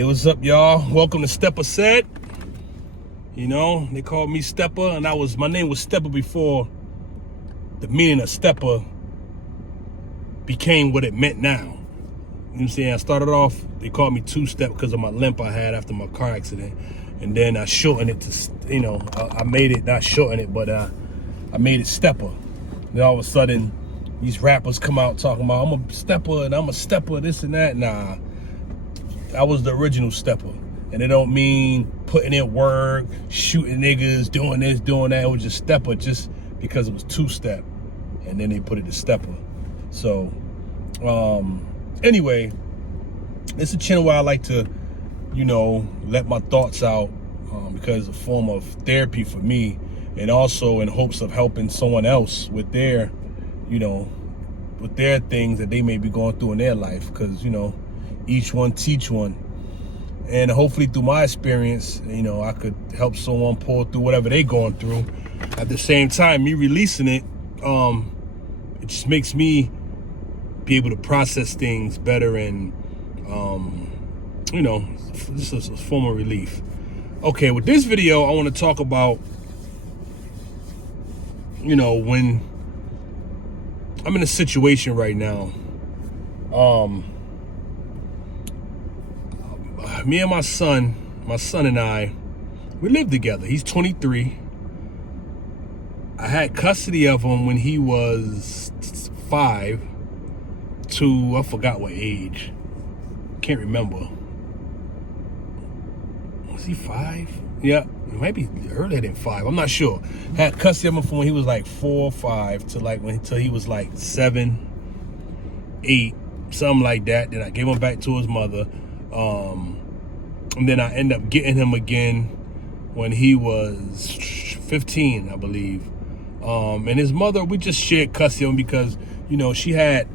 Hey, what's up, y'all? Welcome to Steppa Said. You know, they called me Steppa, and my name was Steppa before the meaning of Steppa became what it meant now. You know what I'm saying? I started off, they called me Two-Step because of my limp I had after my car accident. And then I shortened it to, you know, I made it, not shorten it, but I made it Steppa. Then all of a sudden, these rappers come out talking about, I'm a Steppa and I'm a Steppa, this and that. Nah, I was the original Steppa. And it don't mean putting in work, shooting niggas, doing this, doing that. It was just Steppa just because it was Two-Step. And then they put it to Steppa. So, anyway, it's a channel where I like to, you know, let my thoughts out because it's a form of therapy for me, and also in hopes of helping someone else with their, you know, with their things that they may be going through in their life, because, you know, each one teach one. And hopefully through my experience, you know, I could help someone pull through whatever they going through. At the same time, me releasing it, it just makes me be able to process things better, and you know, this is a form of relief. Okay, with this video, I want to talk about, you know, when I'm in a situation right now. Me and my son and I, we live together. He's 23. I had custody of him when he was 5 to, I forgot what age. Can't remember. Was he 5? Yeah, it might be earlier than 5. I'm not sure. Had custody of him from when he was like 4 or 5 to like until he was like 7, 8, something like that. Then I gave him back to his mother. And then I ended up getting him again when he was 15, I believe. And his mother, we just shared custody of him because, you know, she had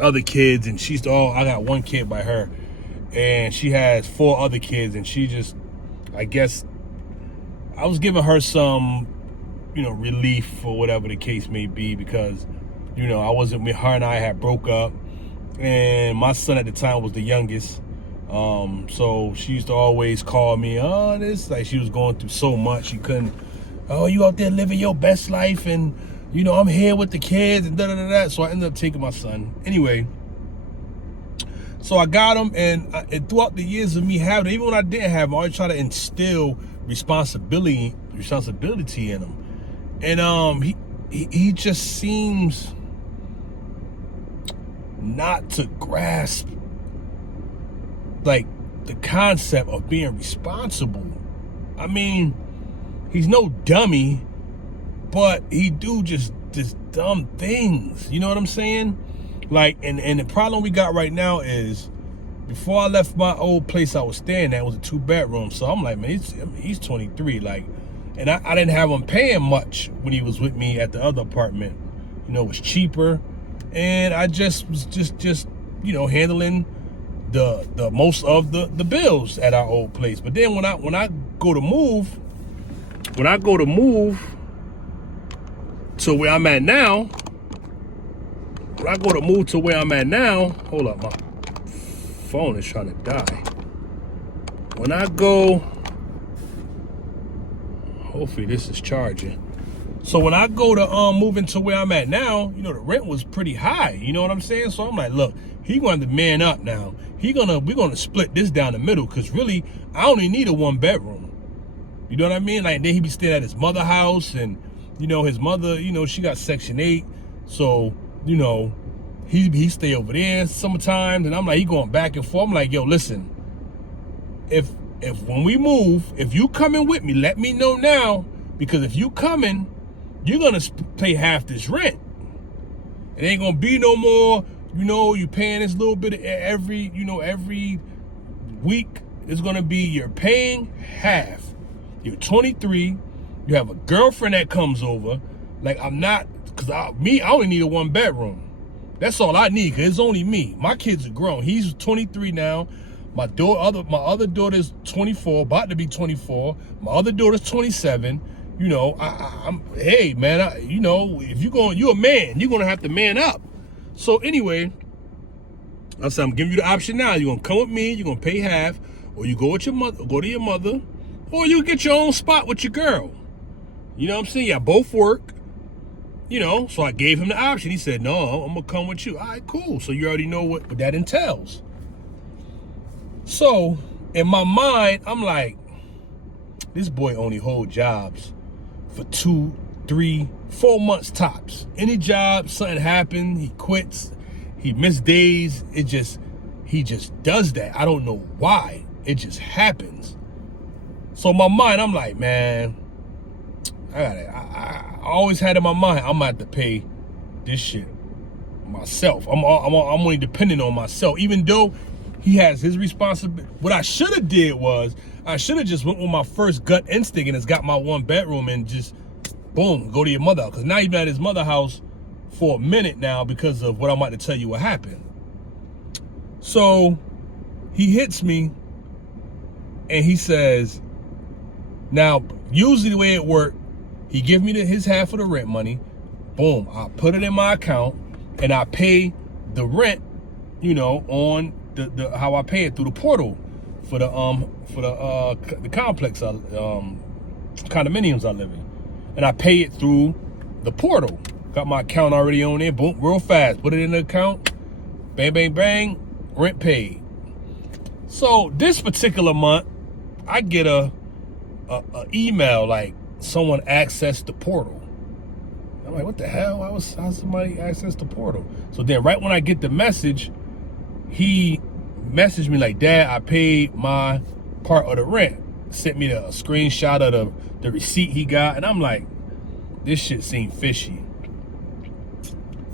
other kids, and she's I got one kid by her, and she has 4 other kids, and she just, I guess, I was giving her some, you know, relief or whatever the case may be, because, you know, her and I had broke up, and my son at the time was the youngest. So she used to always call me, oh, this, like she was going through so much, she couldn't, oh, you out there living your best life, and, you know, I'm here with the kids, and da-da-da-da. So I ended up taking my son. Anyway, so I got him, and throughout the years of me having him, even when I didn't have him, I always try to instill responsibility in him. And he just seems not to grasp, like, the concept of being responsible. I mean, he's no dummy, but he do just dumb things. You know what I'm saying? Like, and the problem we got right now is, before I left my old place I was staying at, it was a 2-bedroom. So I'm like, man, he's 23. Like, and I didn't have him paying much when he was with me at the other apartment. You know, it was cheaper. And I just was just, you know, handling the most of the bills at our old place. But then when I go to move to where I'm at now, hold up, my phone is trying to die. When I go, hopefully this is charging. So when I go to move into where I'm at now, you know, the rent was pretty high. You know what I'm saying? So I'm like, look, he going to man up now. We're gonna split this down the middle, because really, I only need a 1-bedroom. You know what I mean? Like, then he be staying at his mother's house, and, you know, his mother, you know, she got Section 8. So, you know, he stay over there sometimes, and I'm like, he going back and forth. I'm like, yo, listen, if when we move, if you coming with me, let me know now, because if you coming, you're gonna pay half this rent. It ain't gonna be no more, you know, you paying this little bit every week. It's gonna be, you're paying half. You're 23, you have a girlfriend that comes over. Like, I'm not, because I only need a 1-bedroom. That's all I need, because it's only me. My kids are grown. He's 23 now. My other daughter's 24, about to be 24. My other daughter's 27. You know, I'm hey man, you know, if you're a man, you're gonna have to man up. So anyway, I said, I'm giving you the option now. You're gonna come with me, you're gonna pay half, or you go with your mother, go to your mother, or you get your own spot with your girl. You know what I'm saying? Yeah, both work. You know, so I gave him the option. He said, no, I'm going to come with you. All right, cool. So you already know what that entails. So in my mind, I'm like, this boy only hold jobs for 2, 3, 4 months tops. Any job, something happened, he quits, he missed days. He just does that. I don't know why. It just happens. So in my mind, I'm like, man, I always had in my mind, I'm gonna have to pay this shit myself. I'm only dependent on myself, even though he has his responsibility. What I should have did was, I should have just went with my first gut instinct and it's got my 1 bedroom and just, boom, go to your mother house. Because now he's been at his mother house for a minute now because of what I'm about to tell you what happened. So he hits me and he says, now, usually the way it worked, he give me his half of the rent money. Boom, I put it in my account and I pay the rent, you know, on the how I pay it through the portal for the complex, condominiums I live in. And I pay it through the portal. Got my account already on there, boom, real fast. Put it in the account, bang, bang, bang, rent paid. So this particular month, I get a email like someone accessed the portal. I'm like, what the hell? How somebody access the portal? So then right when I get the message, he messaged me like, Dad, I paid my part of the rent. Sent me a screenshot of the receipt he got. And I'm like, this shit seemed fishy.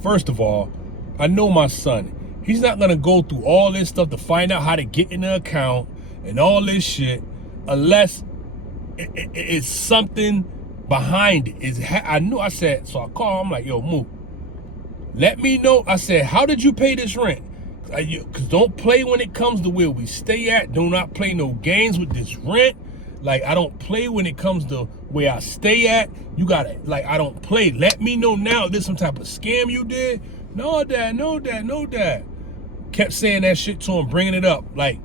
First of all, I know my son. He's not going to go through all this stuff to find out how to get in the account and all this shit unless it's something behind it. I knew. I said, so I called. I'm like, yo, Mook, let me know. I said, how did you pay this rent? Because don't play when it comes to where we stay at. Do not play no games with this rent. Like, I don't play when it comes to where I stay at. You got to, like, I don't play. Let me know now if there's some type of scam you did. No, Dad, no, Dad, no, Dad. Kept saying that shit to him, bringing it up. Like,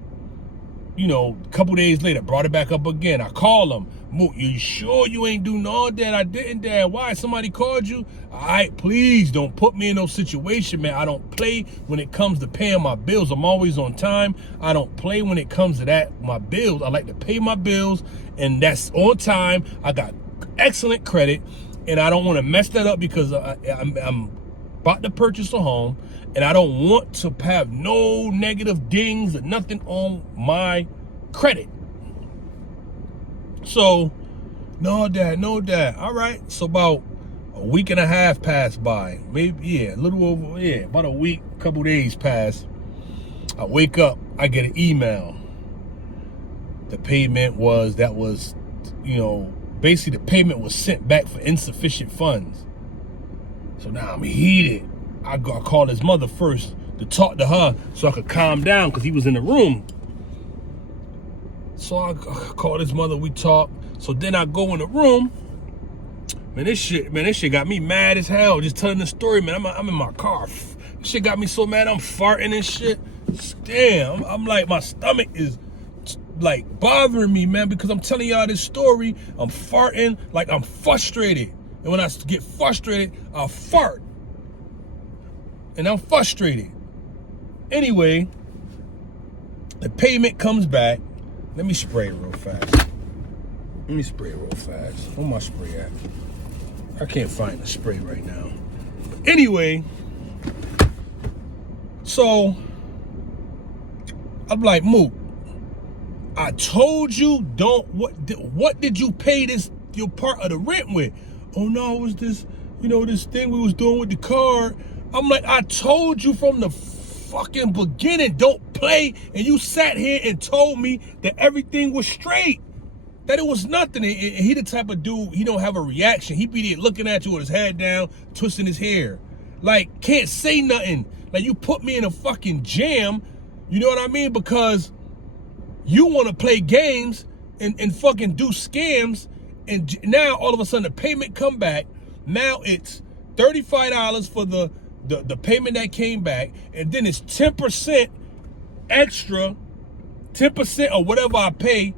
you know, a couple days later, brought it back up again. I call him. Mook, you sure you ain't do no, Dad? I didn't, Dad. Why? Somebody called you? All right, please don't put me in no situation, man. I don't play when it comes to paying my bills. I'm always on time. I don't play when it comes to that, my bills. I like to pay my bills, and that's on time. I got excellent credit, and I don't want to mess that up because I'm about to purchase a home, and I don't want to have no negative dings or nothing on my credit. So, no, Dad, no, Dad. All right. So about a week and a half passed by. Maybe, yeah, a little over, yeah, about a week, couple days passed. I wake up, I get an email. The payment was, you know, basically the payment was sent back for insufficient funds. So now I'm heated. I called his mother first to talk to her so I could calm down because he was in the room. So I called his mother, we talked. So then I go in the room. Man, this shit got me mad as hell. Just telling the story, man. I'm in my car. This shit got me so mad. I'm farting and shit. Damn, I'm like, my stomach is like bothering me, man, because I'm telling y'all this story. I'm farting like I'm frustrated. And when I get frustrated, I fart. And I'm frustrated. Anyway, the payment comes back. Let me spray it real fast. Where my spray at? I can't find the spray right now. But anyway, so I'm like, Mook, I told you don't. What did you pay your part of the rent with? Oh no, it was this, you know, this thing we was doing with the card. I'm like, I told you from the fucking beginning, don't play, and you sat here and told me that everything was straight, that it was nothing. And he the type of dude, he don't have a reaction. He be there looking at you with his head down, twisting his hair, like can't say nothing. Like, you put me in a fucking jam, you know what I mean? Because you want to play games and fucking do scams, and now all of a sudden the payment come back. Now it's $35 for the payment that came back, and then it's 10% extra 10% or whatever I pay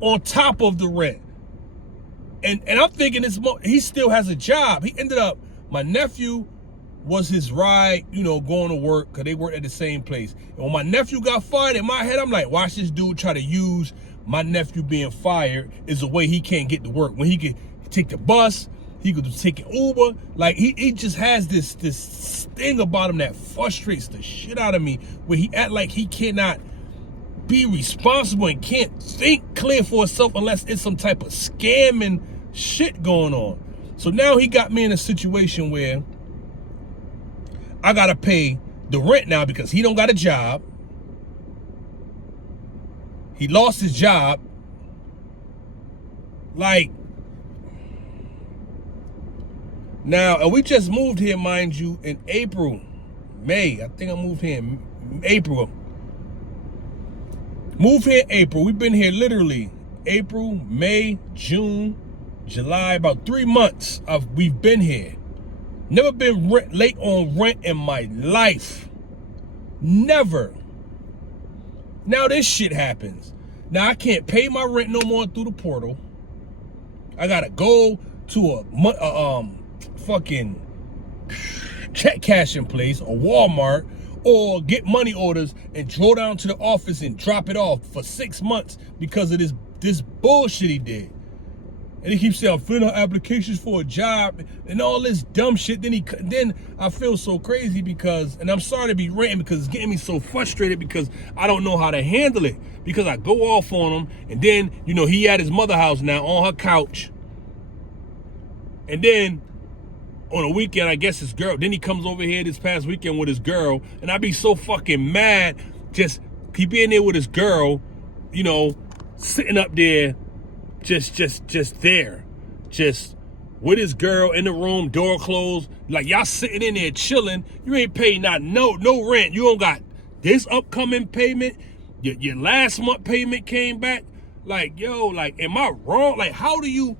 on top of the rent. And I'm thinking he still has a job. He ended up, my nephew was his ride, you know, going to work, because they worked at the same place. And when my nephew got fired, in my head, I'm like, watch this dude try to use my nephew being fired as a way he can't get to work. When he could take the bus, he could take an Uber. Like, he just has this thing about him that frustrates the shit out of me, where he act like he cannot be responsible and can't think clear for himself unless it's some type of scamming shit going on. So now he got me in a situation where I gotta pay the rent now because he don't got a job. He lost his job. Like, now, and we just moved here, mind you, in May. I think I moved here in April. Moved here in April. We've been here literally April, May, June, July, about 3 months we've been here. Never been late on rent in my life. Never. Now this shit happens. Now I can't pay my rent no more through the portal. I gotta go to a fucking check cashing place, a Walmart, or get money orders and go down to the office and drop it off for 6 months because of this bullshit he did. And he keeps saying, I'm filling out applications for a job and all this dumb shit. Then I feel so crazy because, and I'm sorry to be ranting because it's getting me so frustrated because I don't know how to handle it. Because I go off on him, and then, you know, he at his mother house now on her couch. And then on a weekend, I guess his girl, then he comes over here this past weekend with his girl, and I be so fucking mad, just he being there with his girl, you know, sitting up there, just there, just with his girl in the room, door closed, like y'all sitting in there chilling. You ain't paying no rent. You don't got this upcoming payment. Your last month payment came back. Like, yo, like, am I wrong? Like, how do you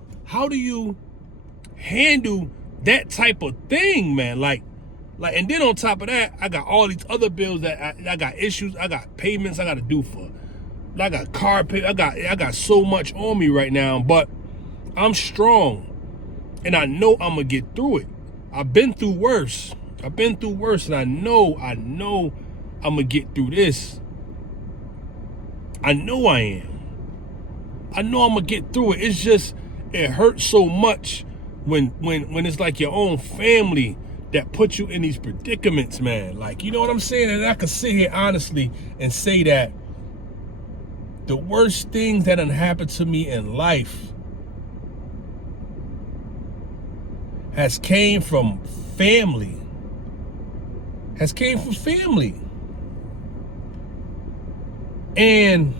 handle that type of thing, man? Like, and then on top of that, I got all these other bills that I got issues. I got payments I got to do for. I got car pay. I got so much on me right now, but I'm strong, and I know I'm gonna get through it. I've been through worse, and I know I'm gonna get through this. I know I am. I know I'm gonna get through it. It's just, it hurts so much when it's like your own family that put you in these predicaments, man. Like, you know what I'm saying? And I could sit here honestly and say that the worst things that done happened to me in life has came from family. And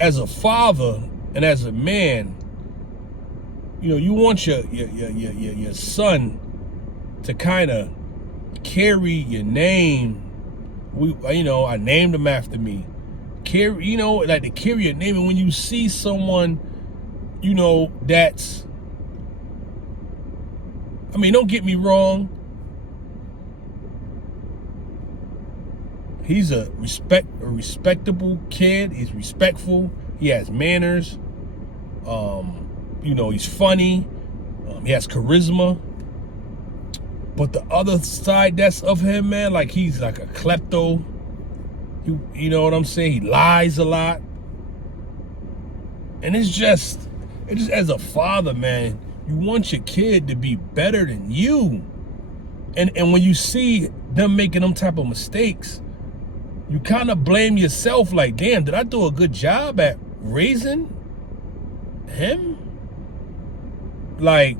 as a father and as a man, you know, you want your son to kind of carry your name. I named him after me. Carry, you know, like to carry your name. And when you see someone, you know, that's, I mean, don't get me wrong. He's a respectable kid. He's respectful. He has manners. You know, he's funny. He has charisma. But the other side that's of him, man, like he's like a klepto. You know what I'm saying? He lies a lot. And it's just as a father, man, you want your kid to be better than you. And when you see them making them type of mistakes, you kind of blame yourself, like, damn, did I do a good job at raising him? Like,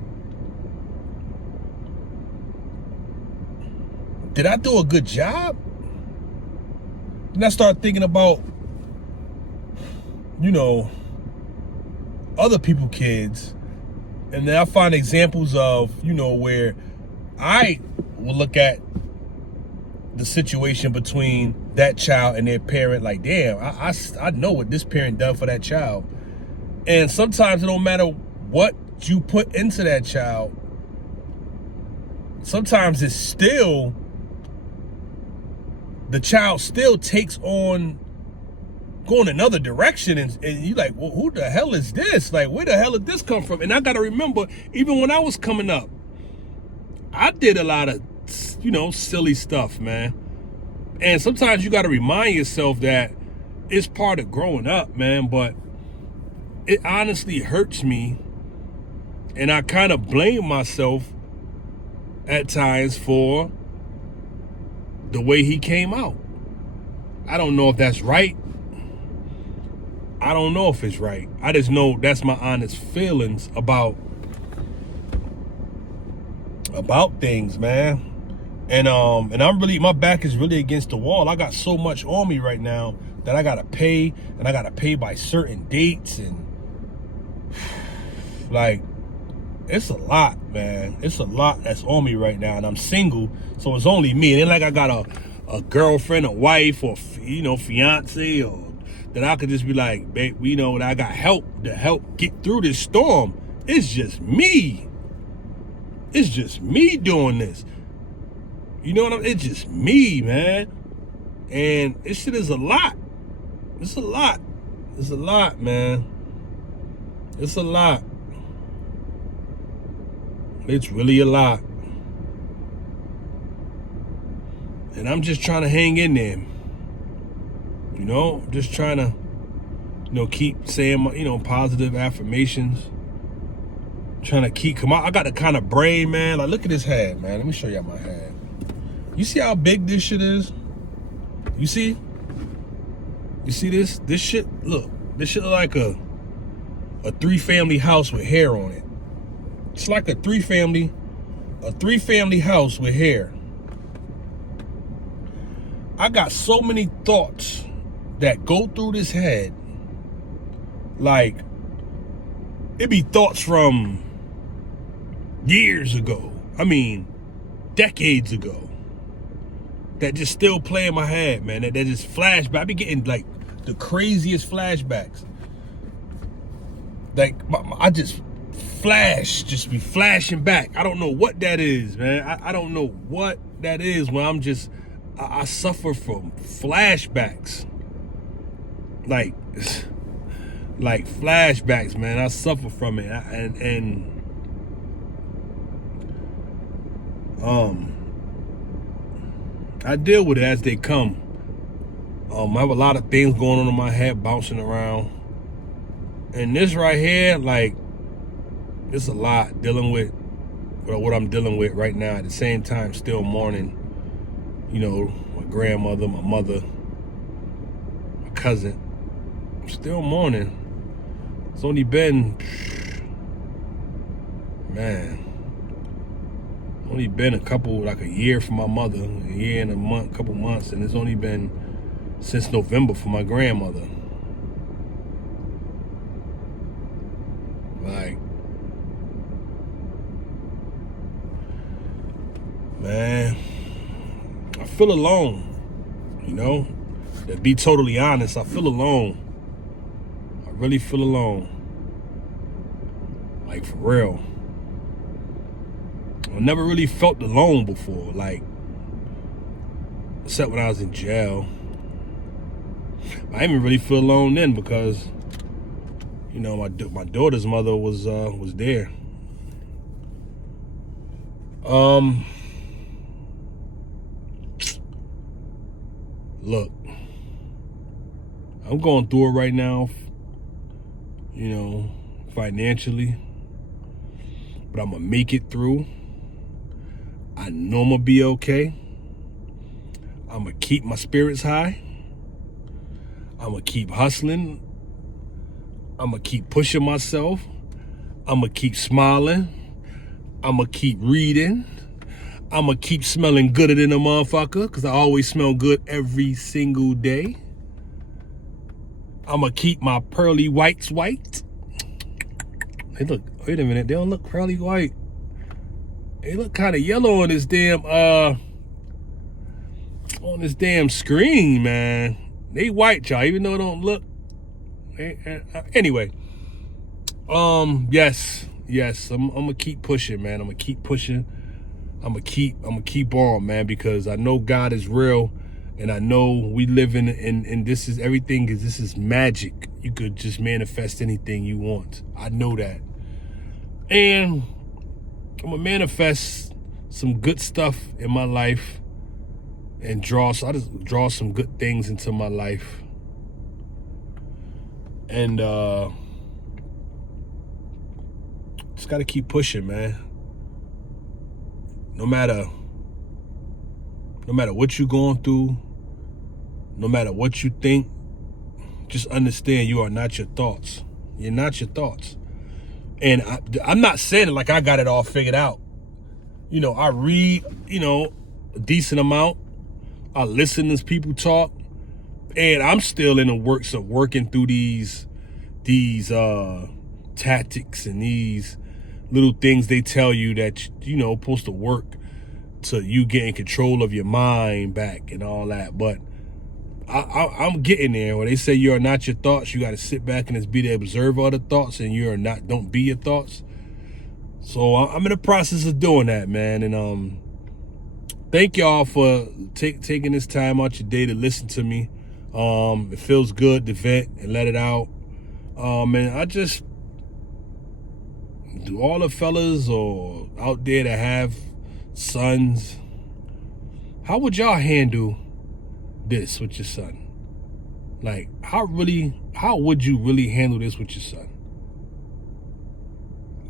did I do a good job? And I start thinking about, you know, other people's kids. And then I find examples of, you know, where I will look at the situation between that child and their parent, like, damn, I know what this parent done for that child. And sometimes it don't matter what you put into that child. Sometimes it's still the child still takes on going another direction, and you like, well, who the hell is this? Like, where the hell did this come from? And I got to remember, even when I was coming up, I did a lot of, silly stuff, man. And sometimes you got to remind yourself that it's part of growing up, man. But it honestly hurts me, and I kind of blame myself at times for the way he came out. I don't know if that's right. I don't know if it's right. I just know that's my honest feelings about things, man. And I'm really, my back is really against the wall. I got so much on me right now that I gotta pay, and I gotta pay by certain dates, and like, it's a lot, man. It's a lot that's on me right now, and I'm single, so it's only me. And then like I got a girlfriend, a wife, or fiance, or that I could just be like, babe, that I got help to help get through this storm. It's just me. It's just me doing this. You know what I'm? It's just me, man. And this shit is a lot. It's a lot. It's a lot, man. It's a lot. It's really a lot. And I'm just trying to hang in there. Just trying to, keep saying my, positive affirmations. Trying to come out. I got the kind of brain, man. Like, look at this head, man. Let me show y'all my head. You see how big this shit is? You see? You see this? This shit, look. This shit look like a 3-family house with hair on it. It's like a 3-family house with hair. I got so many thoughts that go through this head. Like, it be thoughts from years ago. I mean, decades ago. That just still play in my head, man. That just flashback. I be getting like the craziest flashbacks. Like, I just be flashing back. I don't know what that is, man. I don't know what that is when I suffer from flashbacks. Like flashbacks, man. I suffer from it. I deal with it as they come. I have a lot of things going on in my head, bouncing around. And this right here, like, it's a lot dealing with what I'm dealing with right now. At the same time, still mourning, my grandmother, my mother, my cousin. I'm still mourning. It's only been, a year for my mother, a year and a month, couple months, and it's only been since November for my grandmother. Like, man, I feel alone, To be totally honest, I feel alone. I really feel alone. Like, for real. I never really felt alone before, like, except when I was in jail. I didn't even really feel alone then because, my daughter's mother was there. Look, I'm going through it right now, financially, but I'm gonna make it through. I know I'm gonna be okay. I'm gonna keep my spirits high. I'm gonna keep hustling. I'm gonna keep pushing myself. I'm gonna keep smiling. I'm gonna keep reading. I'm gonna keep smelling gooder than a motherfucker, because I always smell good every single day. I'm gonna keep my pearly whites white. Hey, look, wait a minute, they don't look pearly white. They look kind of yellow on this damn screen, man. They white, y'all, even though it don't look. Anyway, yes, I'm gonna keep pushing, man. I'm gonna keep pushing. I'm gonna keep on, man, because I know God is real, And I know we live in this is everything, is this is magic. You could just manifest anything you want. I know that. And I'm gonna manifest some good stuff in my life and so I just draw some good things into my life. And just gotta keep pushing, man. No matter what you're going through, no matter what you think, just understand you are not your thoughts. You're not your thoughts. And I'm not saying it like I got it all figured out. You know, I read, a decent amount. I listen to people talk. And I'm still in the works of working through these tactics and these little things they tell you that, supposed to work to you getting control of your mind back and all that. But I'm getting there where they say you are not your thoughts. You got to sit back and just be the observer of the thoughts, and don't be your thoughts. So I'm in the process of doing that, man. And thank y'all for taking this time out your day to listen to me. It feels good to vent and let it out. And I just do all the fellas or out there that have sons. How would y'all handle this with your son? Like, how would you really handle this with your son?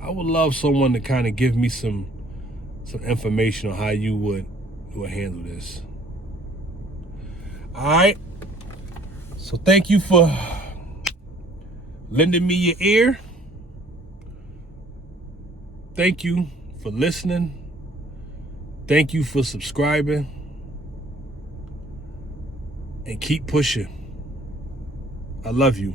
I would love someone to kind of give me some information on how you would handle this. All right. So thank you for lending me your ear. Thank you for listening. Thank you for subscribing. And keep pushing. I love you.